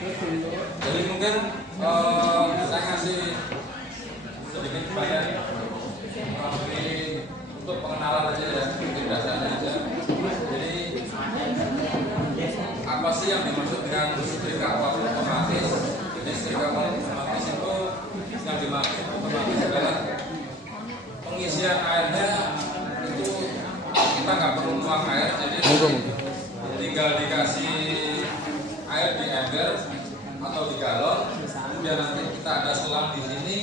Jadi mungkin saya kasih sedikit banyak untuk pengenalan aja ya, mungkin dasarnya aja. Jadi apa sih yang dimaksud dengan setrika uap otomatis? Jadi setrika uap otomatis itu yang dimaksud otomatis adalah pengisian airnya itu kita nggak perlu nuang air, jadi tinggal dikasih air di ember atau di galon, kemudian nanti kita ada selang di sini.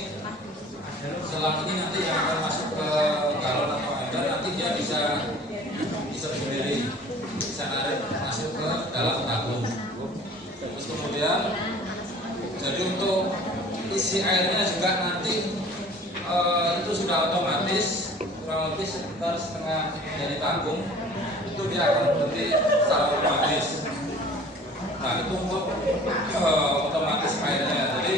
Selang ini nanti yang akan masuk ke galon atau ember, nanti dia bisa sendiri, bisa narik masuk ke dalam tabung. Terus kemudian, jadi untuk isi airnya juga nanti itu sudah otomatis, kurang lebih sekitar setengah dari tabung itu dia akan berhenti secara otomatis. Nah itu untuk otomatis airnya. Jadi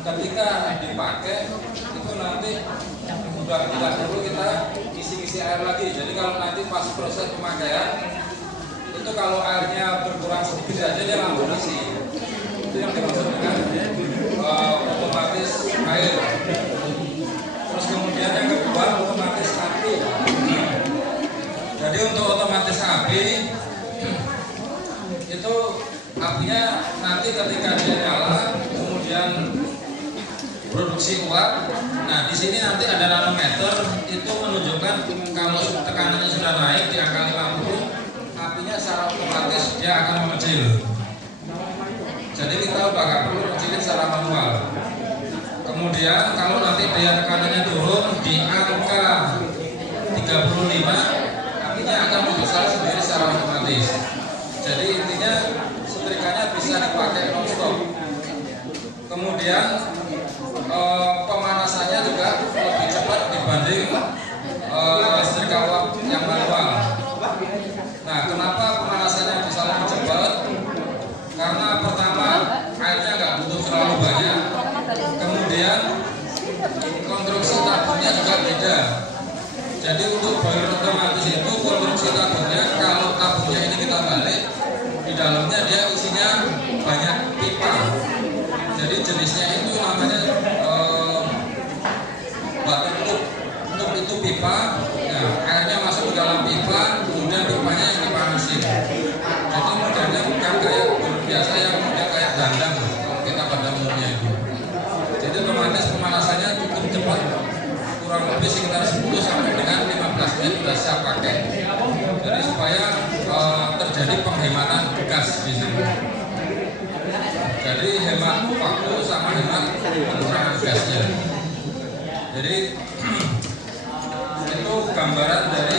ketika dipakai itu nanti sudah tidak perlu kita isi air lagi. Jadi kalau nanti pas proses pemakaian itu kalau airnya berkurang sedikit saja dia langsung isi. Itu yang dimaksud dengan otomatis air. Terus kemudian yang kedua otomatis api. Jadi untuk otomatis api itu apinya nanti ketika dia nyala kemudian produksi uap. Nah di sini nanti ada nanometer itu menunjukkan kalau tekanannya sudah naik di angka 50, apinya secara otomatis dia akan mengecil. Jadi kita udah nggak perlu kecilin secara manual. Kemudian kalau nanti dia tekanannya turun di angka 35, apinya akan membesar sendiri secara otomatis. Jadi intinya setrikanya bisa dipakai non-stop. Kemudian pemanasannya juga lebih cepat dibanding setrika uap yang manual. Nah, kenapa pemanasannya bisa lebih cepat? Karena pertama airnya nggak butuh terlalu banyak. Kemudian konstruksi tabungnya juga beda. Jadi untuk boiler otomatis itu konstruksi tabungnya, kalau tabungnya ini kita balik, di dalamnya dia isinya banyak pipa. Jadi jenisnya itu namanya batu tutup. Tutup itu pipa, nah, airnya masuk ke dalam pipa, kemudian pipanya yang dipanasin. Jadi modelnya bukan kayak biasa yang model kayak dandang, kalau kita pada umumnya itu. Jadi otomatis pemanasannya cukup cepat, kurang lebih sekitar 10 sampai dengan 15 menit sudah siap pakai. Jadi supaya terjadi penghematan gas di sini. Jadi hemat waktu sama hemat pengurangan gasnya. Jadi itu gambaran dari